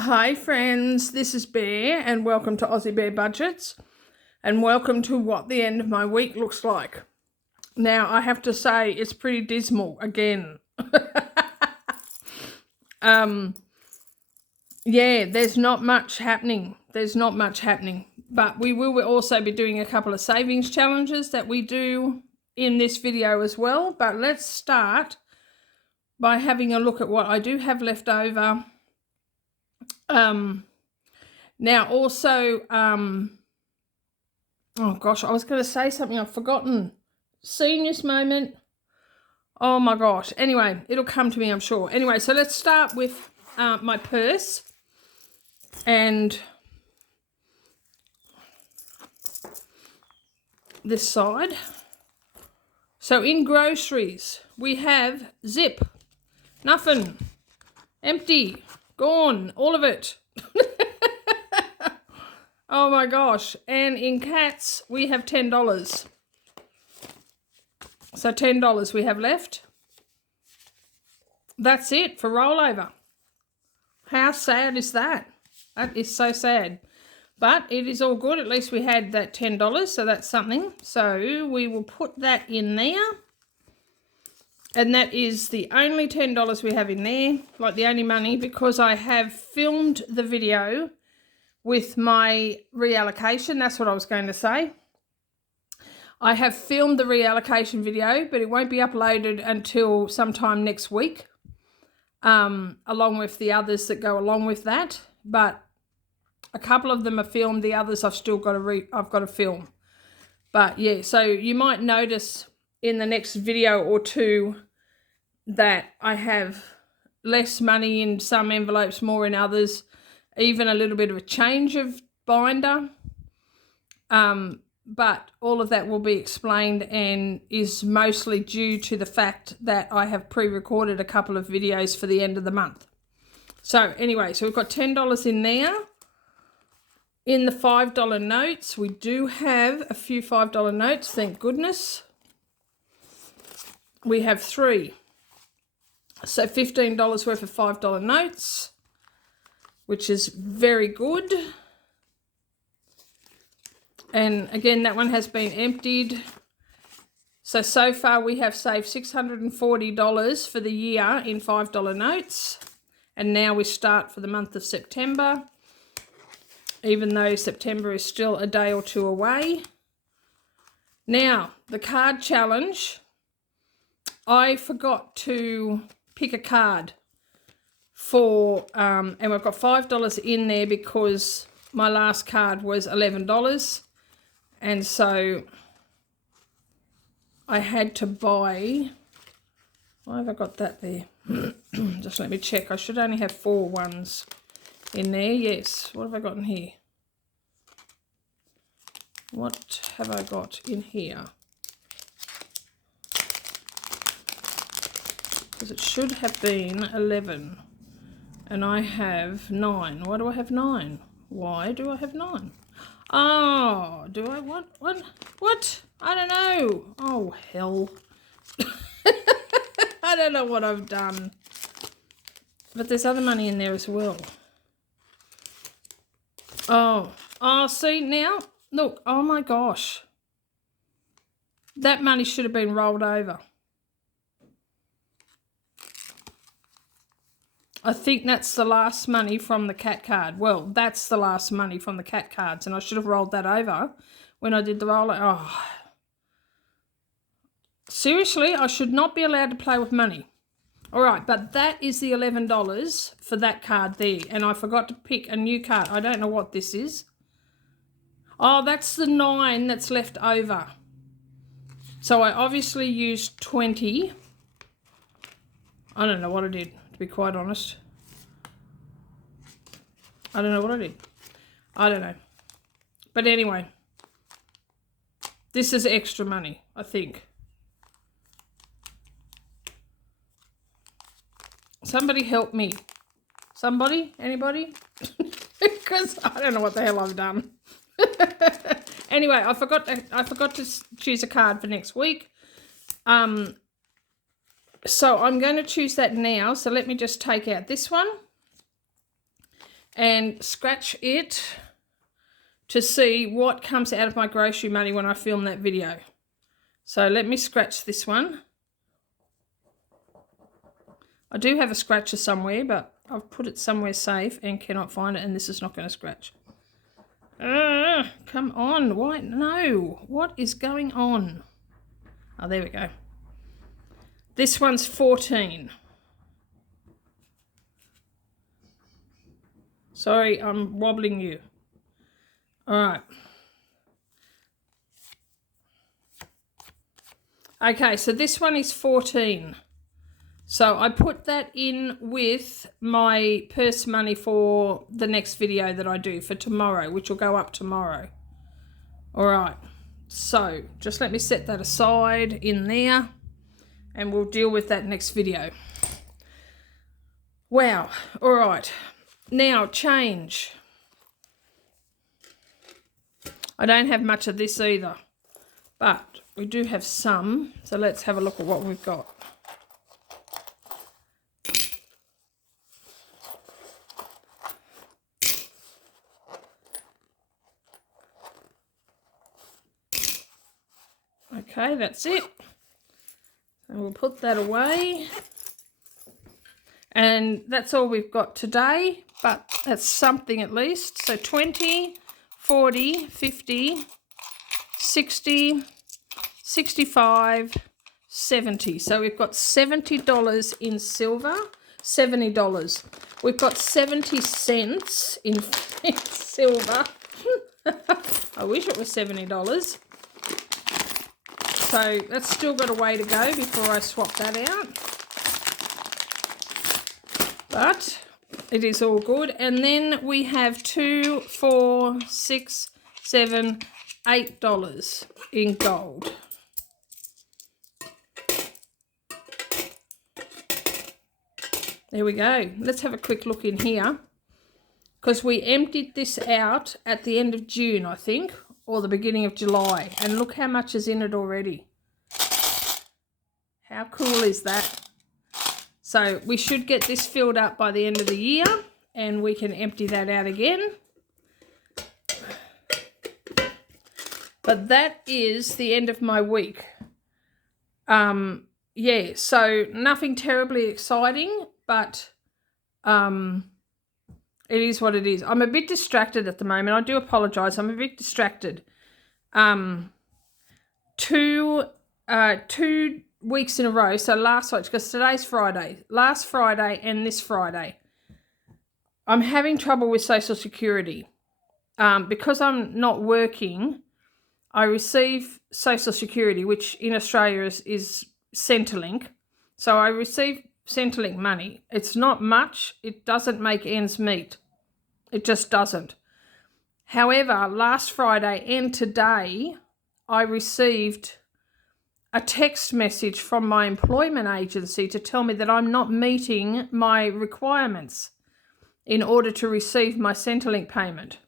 Hi friends, this is Bear and welcome to Aussie Bear Budgets and welcome to what the end of my week looks like. Now I have to say it's pretty dismal again. Yeah, there's not much happening. But we will also be doing a couple of savings challenges that we do in this video as well. But let's start by having a look at what I do have left over. Now also, oh gosh, I was going to say something I've forgotten. Seniors moment. Oh my gosh. Anyway, it'll come to me, I'm sure. Anyway, so let's start with my purse. And this side. So in groceries, we have zip. Nothing. Empty. Gone. All of it. Oh my gosh. And in cats, we have $10. So $10 we have left. That's it for rollover. How sad is that? That is so sad. But it is all good. At least we had that $10, so that's something. So we will put that in there. And that is the only $10 we have in there, like the only money, because I have filmed the video with my reallocation. That's what I was going to say. I have filmed the reallocation video, but it won't be uploaded until sometime next week, along with the others that go along with that. But a couple of them are filmed. The others I've still got to film. But yeah, so you might notice in the next video or two that I have less money in some envelopes, more in others, even a little bit of a change of binder. But all of that will be explained and is mostly due to the fact that I have pre-recorded a couple of videos for the end of the month. So anyway, so we've got $10 in there. In the $5 notes, we do have a few $5 notes, thank goodness. We have 3. So $15 worth of $5 notes, which is very good. And again, that one has been emptied. So far we have saved $640 for the year in $5 notes. And now we start for the month of September, even though September is still a day or two away. Now, the card challenge, I forgot to pick a card for, and we've got $5 in there because my last card was $11. And so I had to buy, why have I got that there? Just let me check. I should only have 4 ones in there. Yes. What have I got in here? What have I got in here? Because it should have been 11. And I have 9. Why do I have 9? Why do I have 9? Oh, do I want one? What? I don't know. Oh, hell. I don't know what I've done. But there's other money in there as well. Oh, see now? Look, oh my gosh. That money should have been rolled over. I think that's the last money from the cat card. Well, that's the last money from the cat cards, and I should have rolled that over when I did the roll. Oh. Seriously, I should not be allowed to play with money. All right, but that is the $11 for that card there, and I forgot to pick a new card. I don't know what this is. Oh, that's the 9 that's left over. So I obviously used 20. I don't know what I did, to be quite honest. I don't know what I did. I don't know. But anyway, this is extra money, I think. Somebody help me. Somebody? Anybody? Because I don't know what the hell I've done. Anyway, I forgot to choose a card for next week. So I'm going to choose that now. So let me just take out this one. and scratch it to see what comes out of my grocery money when I film that video. So let me scratch this one. I do have a scratcher somewhere, but I've put it somewhere safe and cannot find it, and this is not going to scratch. Come on, why? No, what is going on? Oh, there we go. This one's 14. Sorry, I'm wobbling you. All right. Okay, so this one is 14. So I put that in with my purse money for the next video that I do for tomorrow, which will go up tomorrow. All right, so just let me set that aside in there and we'll deal with that next video. Wow, all right. Now, change. I don't have much of this either, but we do have some. So let's have a look at what we've got. Okay, that's it. And we'll put that away. And that's all we've got today, but that's something at least. So 20, 40, 50, 60, 65, 70. So we've got $70 in silver, $70. We've got 70 cents in silver. I wish it was $70. So that's still got a way to go before I swap that out. But it is all good. And then we have $2, $4, $6, $7, $8 in gold. There we go. Let's have a quick look in here, because we emptied this out at the end of June, I think, or the beginning of July. And look how much is in it already. How cool is that? So we should get this filled up by the end of the year and we can empty that out again. But that is the end of my week. Yeah, so nothing terribly exciting, but it is what it is. I'm a bit distracted at the moment. I do apologise. I'm a bit distracted. 2 weeks in a row, so last week, because today's Friday, last Friday and this Friday, I'm having trouble with Social Security. Because I'm not working, I receive Social Security, which in Australia is Centrelink. So I receive Centrelink money. It's not much. It doesn't make ends meet. It just doesn't. However, last Friday and today, I received a text message from my employment agency to tell me that I'm not meeting my requirements in order to receive my Centrelink payment.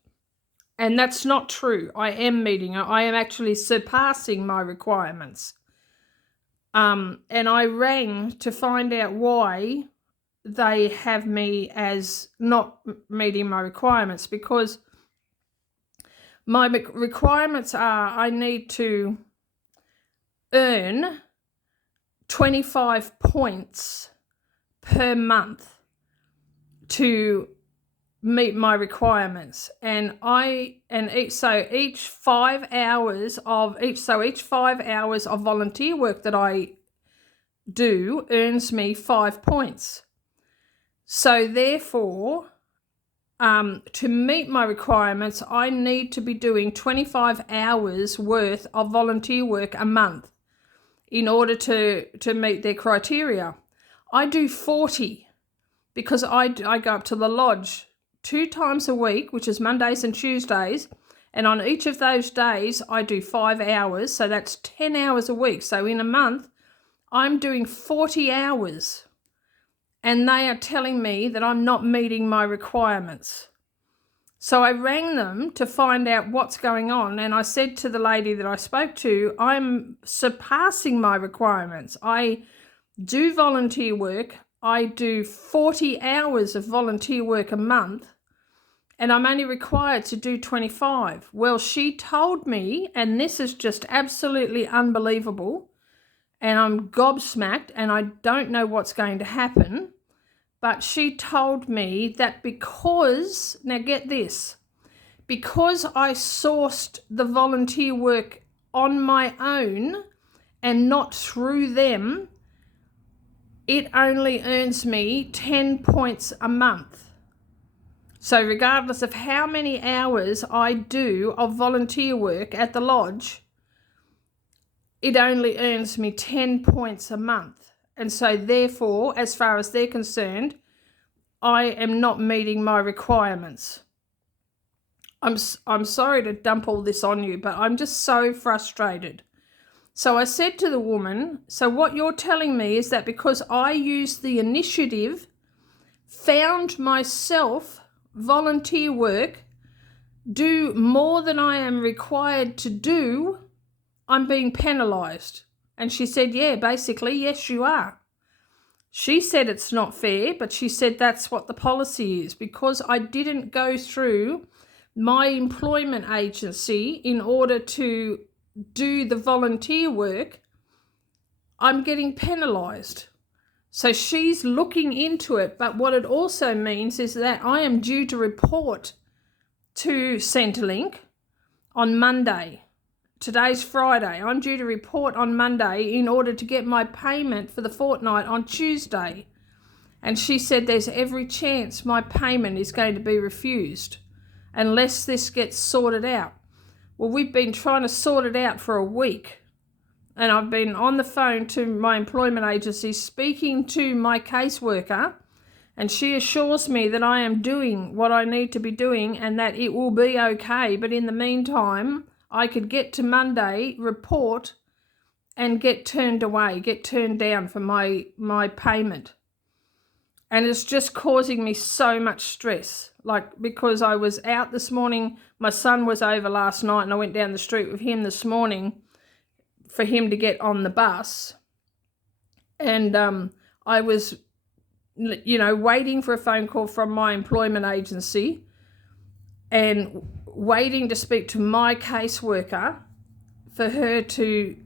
And that's not true. I am meeting it. I am actually surpassing my requirements. And I rang to find out why they have me as not meeting my requirements, because my requirements are I need to earn 25 points per month to meet my requirements, and each 5 hours of volunteer work that I do earns me 5 points. So therefore, to meet my requirements, I need to be doing 25 hours worth of volunteer work a month in order to meet their criteria. I do 40 because I go up to the lodge 2 times a week, which is Mondays and Tuesdays, and on each of those days I do 5 hours, so that's 10 hours a week. So in a month I'm doing 40 hours, and they are telling me that I'm not meeting my requirements. So I rang them to find out what's going on, and I said to the lady that I spoke to, I'm surpassing my requirements. I do volunteer work. I do 40 hours of volunteer work a month, and I'm only required to do 25. Well, she told me, and this is just absolutely unbelievable, and I'm gobsmacked and I don't know what's going to happen, but she told me that because, now get this, because I sourced the volunteer work on my own and not through them, it only earns me 10 points a month. So regardless of how many hours I do of volunteer work at the lodge, it only earns me 10 points a month. And so therefore, as far as they're concerned, I am not meeting my requirements. I'm sorry to dump all this on you, but I'm just so frustrated. So I said to the woman, so what you're telling me is that because I used the initiative, found myself volunteer work, do more than I am required to do, I'm being penalised. And she said, yeah, basically, yes, you are. She said it's not fair, but she said that's what the policy is. Because I didn't go through my employment agency in order to do the volunteer work, I'm getting penalised. So she's looking into it, but what it also means is that I am due to report to Centrelink on Monday. Today's Friday. I'm due to report on Monday in order to get my payment for the fortnight on Tuesday. And she said there's every chance my payment is going to be refused unless this gets sorted out. Well, we've been trying to sort it out for a week. And I've been on the phone to my employment agency speaking to my caseworker, and she assures me that I am doing what I need to be doing and that it will be okay. But in the meantime, I could get to Monday, report, and get turned down for my payment. And it's just causing me so much stress. Like, because I was out this morning, my son was over last night and I went down the street with him this morning for him to get on the bus. And I was, waiting for a phone call from my employment agency and waiting to speak to my caseworker for her to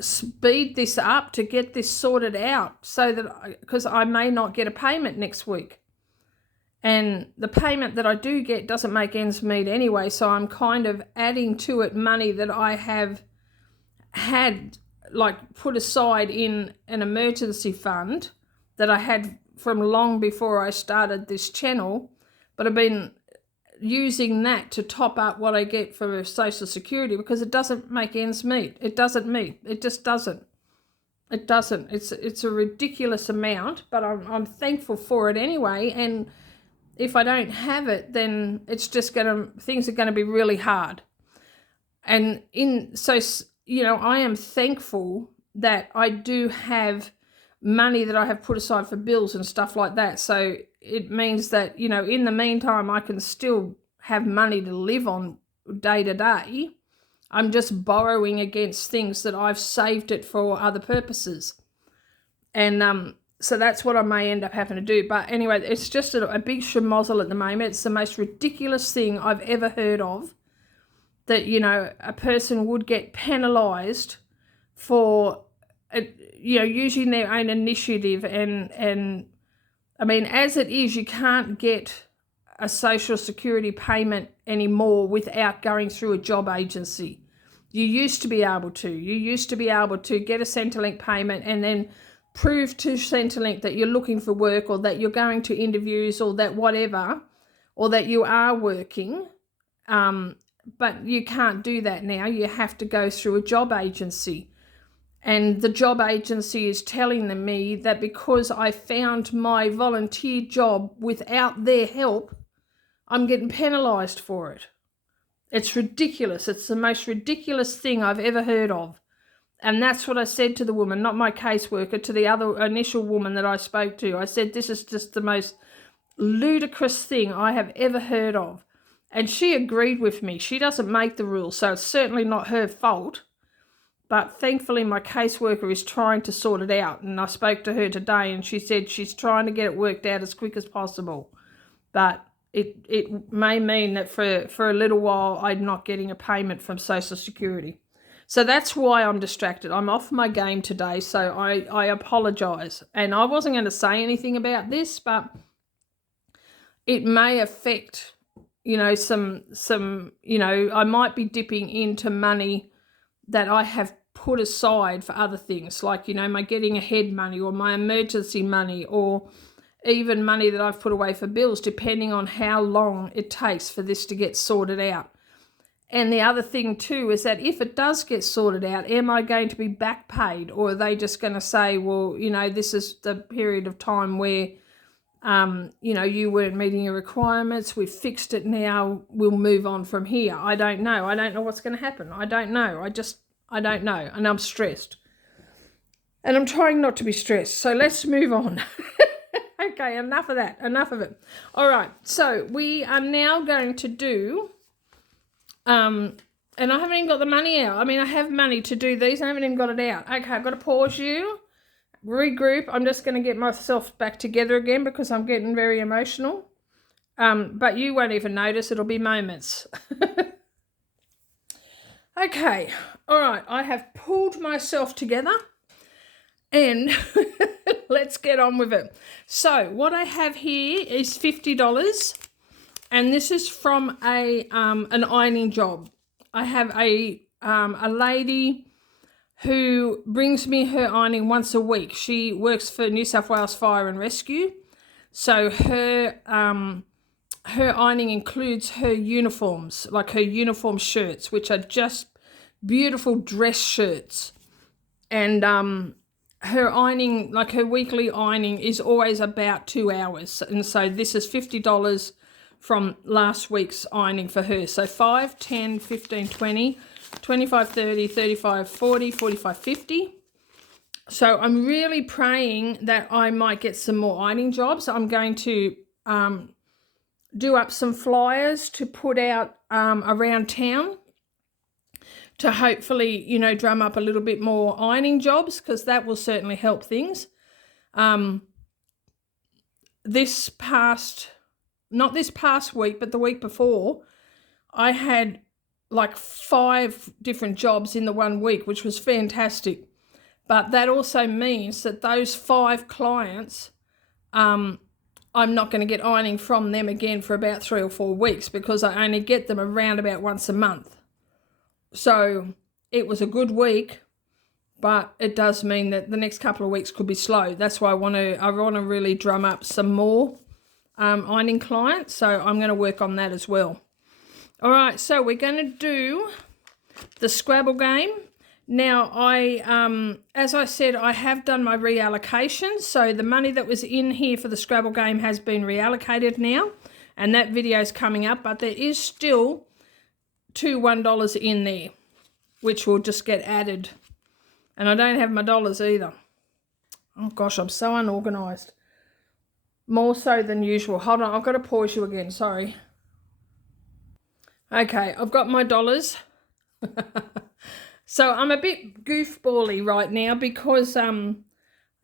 speed this up, to get this sorted out, so that, because I may not get a payment next week. And the payment that I do get doesn't make ends meet anyway, so I'm kind of adding to it money that I have had, like, put aside in an emergency fund that I had from long before I started this channel, but I've been using that to top up what I get for Social Security because it doesn't make ends meet. It doesn't meet. It just doesn't. It doesn't. It's a ridiculous amount, but I'm thankful for it anyway. And if I don't have it, then it's just things are gonna be really hard. And I am thankful that I do have money that I have put aside for bills and stuff like that. So it means that, in the meantime, I can still have money to live on day to day. I'm just borrowing against things that I've saved it for other purposes. And so that's what I may end up having to do. But anyway, it's just a big schmozzle at the moment. It's the most ridiculous thing I've ever heard of, that, a person would get penalised for, using their own initiative. And I mean, as it is, you can't get a Social Security payment anymore without going through a job agency. You used to be able to. You used to be able to get a Centrelink payment and then prove to Centrelink that you're looking for work, or that you're going to interviews, or that whatever, or that you are working. But you can't do that now. You have to go through a job agency. And the job agency is telling me that because I found my volunteer job without their help, I'm getting penalised for it. It's ridiculous. It's the most ridiculous thing I've ever heard of. And that's what I said to the woman, not my caseworker, to the other initial woman that I spoke to. I said, this is just the most ludicrous thing I have ever heard of. And she agreed with me. She doesn't make the rules, so it's certainly not her fault. But thankfully, my caseworker is trying to sort it out. And I spoke to her today and she said she's trying to get it worked out as quick as possible. But it may mean that for a little while I'm not getting a payment from Social Security. So that's why I'm distracted. I'm off my game today, so I apologise. And I wasn't going to say anything about this, but it may affect, some, I might be dipping into money that I have put aside for other things, like, my getting ahead money or my emergency money, or even money that I've put away for bills, depending on how long it takes for this to get sorted out. And the other thing too is that if it does get sorted out, am I going to be back paid, or are they just going to say, well, this is the period of time where, you weren't meeting your requirements, we've fixed it now, we'll move on from here. I don't know. I don't know what's going to happen. I don't know. I don't know. And I'm stressed. And I'm trying not to be stressed. So let's move on. Okay, enough of that. Enough of it. All right. So we are now going to do... and I haven't even got the money out. I mean, I have money to do these. I haven't even got it out. Okay, I've got to pause you, regroup. I'm just going to get myself back together again because I'm getting very emotional. But you won't even notice. It'll be moments. Okay, all right. I have pulled myself together and let's get on with it. So what I have here is $50. And this is from an ironing job. I have a lady who brings me her ironing once a week. She works for New South Wales Fire and Rescue. So her ironing includes her uniforms, like her uniform shirts, which are just beautiful dress shirts. And her ironing, like her weekly ironing, is always about 2 hours. And so this is $50 from last week's ironing for her. So 5, 10, 15, 20, 25, 30, 35, 40, 45, 50. So I'm really praying that I might get some more ironing jobs. I'm going to do up some flyers to put out around town to hopefully, drum up a little bit more ironing jobs, because that will certainly help things. Not this past week, but the week before, I had like 5 different jobs in the 1 week, which was fantastic. But that also means that those 5 clients, I'm not going to get ironing from them again for about 3 or 4 weeks, because I only get them around about once a month. So it was a good week, but it does mean that the next couple of weeks could be slow. That's why I want to really drum up some more ironing clients, so I'm going to work on that as well. All right, so we're going to do the Scrabble game. Now, as I said, I have done my reallocation, so the money that was in here for the Scrabble game has been reallocated now, and that video is coming up, but there is still $2 $1 in there, which will just get added. And I don't have my dollars either. Oh gosh, I'm so unorganised. More so than usual. Hold on, I've got to pause you again, sorry. Okay, I've got my dollars. So I'm a bit goofbally right now because, I've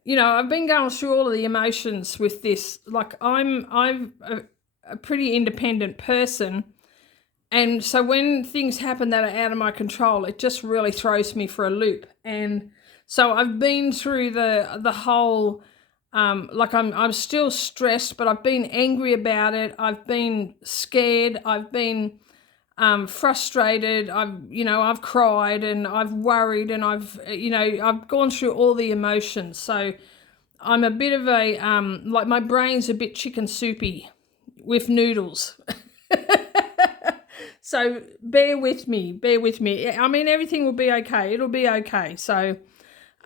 been going through all of the emotions with this. Like, I'm a pretty independent person. And so when things happen that are out of my control, it just really throws me for a loop. And so I've been through the whole... I'm still stressed, but I've been angry about it. I've been scared. I've been frustrated. I've cried and I've worried and I've gone through all the emotions. So I'm a bit of a, my brain's a bit chicken soupy with noodles. So bear with me. I mean, everything will be okay. It'll be okay. So...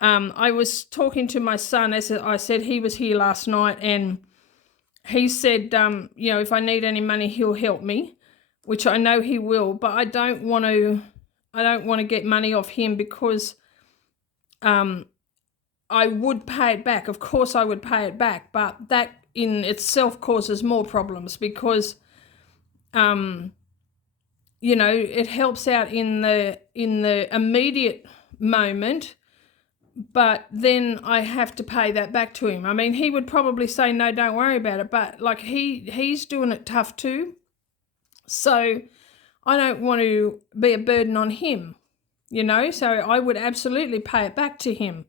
I was talking to my son, as I said, he was here last night, and he said, if I need any money, he'll help me, which I know he will, but I don't want to get money off him because I would pay it back. Of course I would pay it back, but that in itself causes more problems because, it helps out in the immediate moment. but then I have to pay that back to him. I mean, he would probably say, no, don't worry about it, but like he's doing it tough too. So I don't want to be a burden on him, you know, so I would absolutely pay it back to him,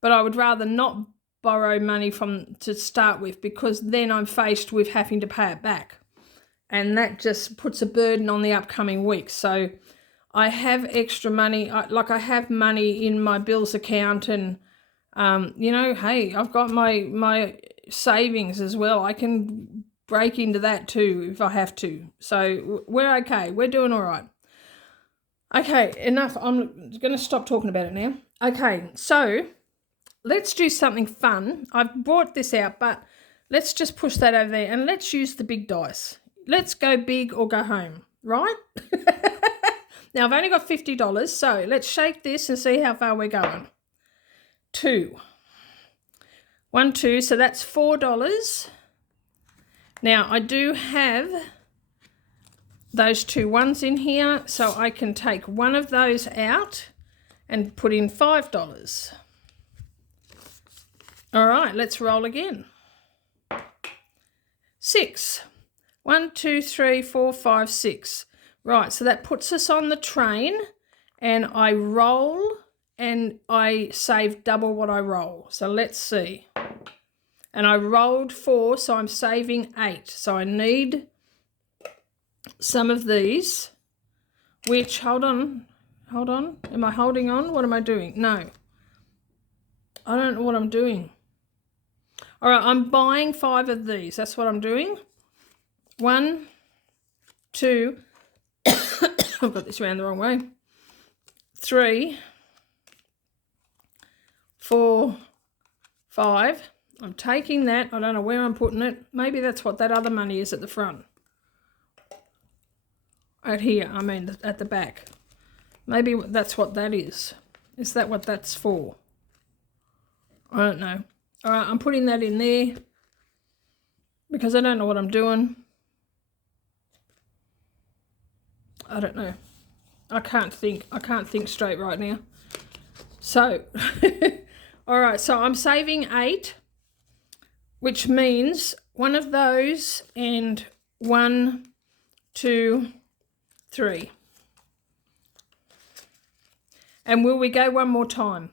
but I would rather not borrow money to start with, because then I'm faced with having to pay it back, and that just puts a burden on the upcoming week. So I have extra money, I have money in my bills account, and you know, hey, I've got my savings as well. I can break into that too if I have to. So we're okay. We're doing all right. Okay, enough. I'm going to stop talking about it now. Okay, so let's do something fun. I've brought this out, but let's just push that over there and let's use the big dice. Let's go big or go home, right? Now, I've only got $50, so let's shake this and see how far we're going. 2. 1, 2, so that's $4. Now, I do have those 2 ones in here, so I can take one of those out and put in $5. All right, let's roll again. 6. 1, 2, 3, 4, 5, 6. Right, so that puts us on the train, and I roll and I save double what I roll. So let's see. And I rolled 4, so I'm saving 8. So I need some of these, which, hold on. Am I holding on? What am I doing? No. I don't know what I'm doing. All right, I'm buying 5 of these. That's what I'm doing. 1, 2, I've got this around the wrong way. 3, 4, 5. I'm taking that. I don't know where I'm putting it. Maybe that's what that other money is at the front. Right here, I mean at the back. Maybe that's what that is. Is that what that's for? I don't know. All right, I'm putting that in there because I don't know what I'm doing. I don't know. I can't think straight right now. So, all right, so I'm saving 8, which means one of those and 1, 2, 3. And will we go one more time?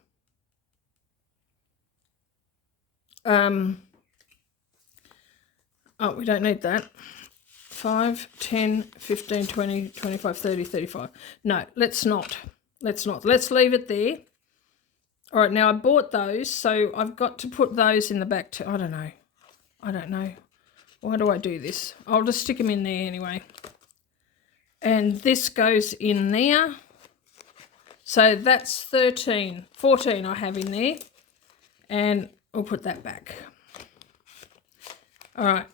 Oh, we don't need that. 5, 10, 15, 20, 25, 30, 35. No, let's not. Let's leave it there. All right, now I bought those, so I've got to put those in the back. I don't know. Why do I do this? I'll just stick them in there anyway. And this goes in there. So that's 13, 14 I have in there. And we'll put that back. All right.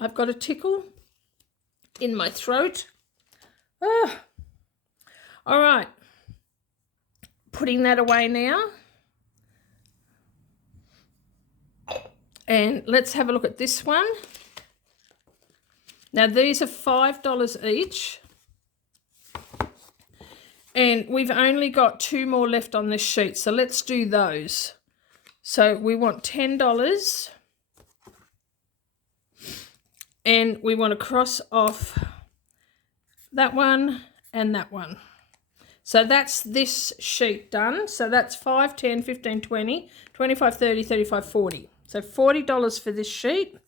I've got a tickle in my throat. Ah. All right. Putting that away now. And let's have a look at this one. Now, these are $5 each. And we've only got 2 more left on this sheet, so let's do those. So we want $10. And we want to cross off that one and that one. So that's this sheet done. So that's 5, 10, 15, 20, 25, 30, 35, 40. So $40 for this sheet.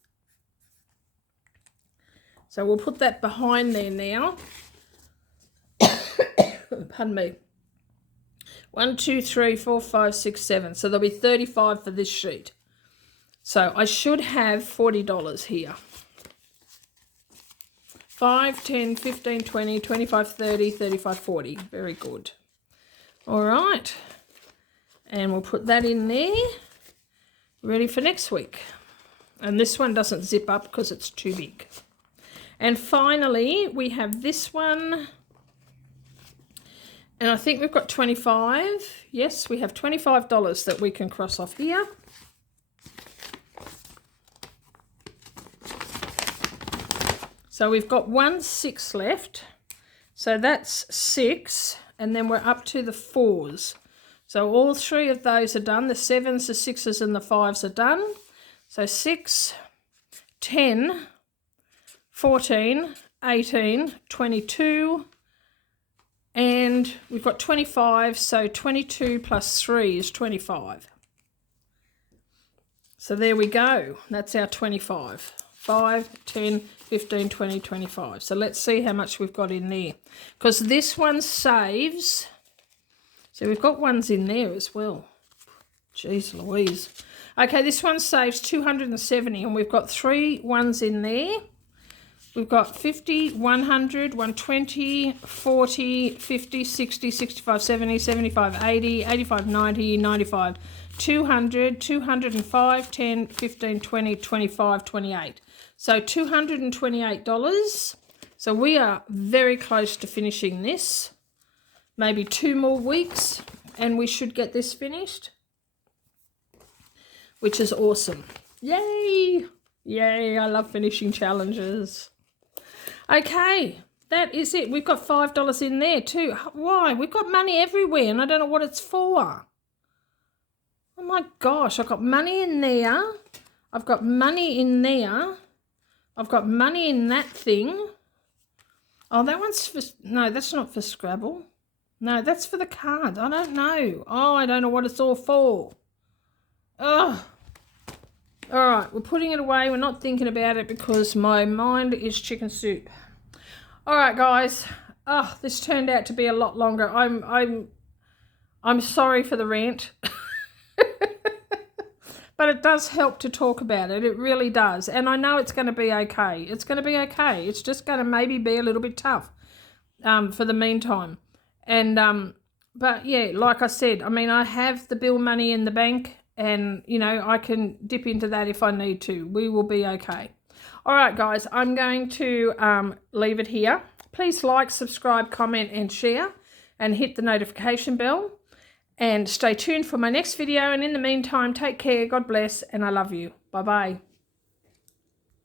So we'll put that behind there now. Pardon me. 1, 2, 3, 4, 5, 6, 7. So there'll be 35 for this sheet. So I should have $40 here. 5, 10, 15, 20, 25, 30, 35, 40. Very good. All right. And we'll put that in there. Ready for next week. And this one doesn't zip up because it's too big. And finally, we have this one. And I think we've got 25. Yes, we have $25 that we can cross off here. So we've got 1 6 left. So that's 6. And then we're up to the 4s. So all 3 of those are done. The 7s, the 6s and the 5s are done. So 6, 10, 14, 18, 22, and we've got 25, so 22 plus 3 is 25. So there we go. That's our 25. 5, 10, 15, 20, 25. So let's see how much we've got in there. Because this one saves. So we've got ones in there as well. Jeez Louise. Okay, this one saves 270 and we've got 3 ones in there. We've got 50, 100, 120, 40, 50, 60, 65, 70, 75, 80, 85, 90, 95, 200, 205, 10, 15, 20, 25, 28. So $228. So we are very close to finishing this. Maybe 2 more weeks and we should get this finished, which is awesome. Yay! Yay, I love finishing challenges. Okay, that is it. We've got $5 in there too. Why? We've got money everywhere and I don't know what it's for. Oh my gosh, I've got money in there. I've got money in there. I've got money in that thing. Oh, that one's for... No, that's not for Scrabble. No, that's for the cards. I don't know. Oh, I don't know what it's all for. Ugh. All right, we're putting it away. We're not thinking about it because my mind is chicken soup. All right, guys. Oh, this turned out to be a lot longer. I'm sorry for the rant. But it does help to talk about it. It really does. And I know it's going to be okay. It's going to be okay. It's just going to maybe be a little bit tough for the meantime. And but yeah, like I said, I mean, I have the bill money in the bank and, you know, I can dip into that if I need to. We will be okay. All right, guys, I'm going to leave it here. Please like, subscribe, comment and share and hit the notification bell. And stay tuned for my next video. And in the meantime, take care, God bless, and I love you. Bye-bye.